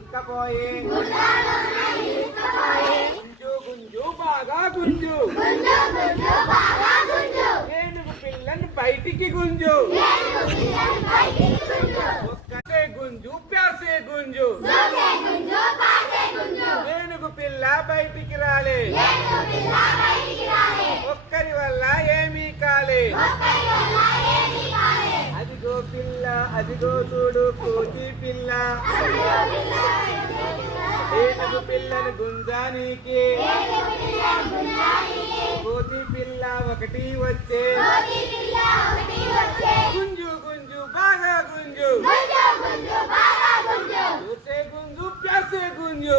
ఇరుక్కపోయే గుంజు గుంజు బాగా గుంజు ఏనుగు పిల్లని బయటికి గుంజు ఒక్కటే గుంజు ప్యాసే గుంజు ఏనుగు పిల్ల బయటికి రాలే ఒక్కరి వల్ల ఏమీ కాలే అదిగో పిల్ల అదిగో చూడు కోతి పిల్ల ఏనుగు పిల్లని గుంజానికి కోతి పిల్ల ఒకటి వచ్చే గుంజు గుంజు బాగా గుంజు చూసే గుంజు ప్యాసే గుంజు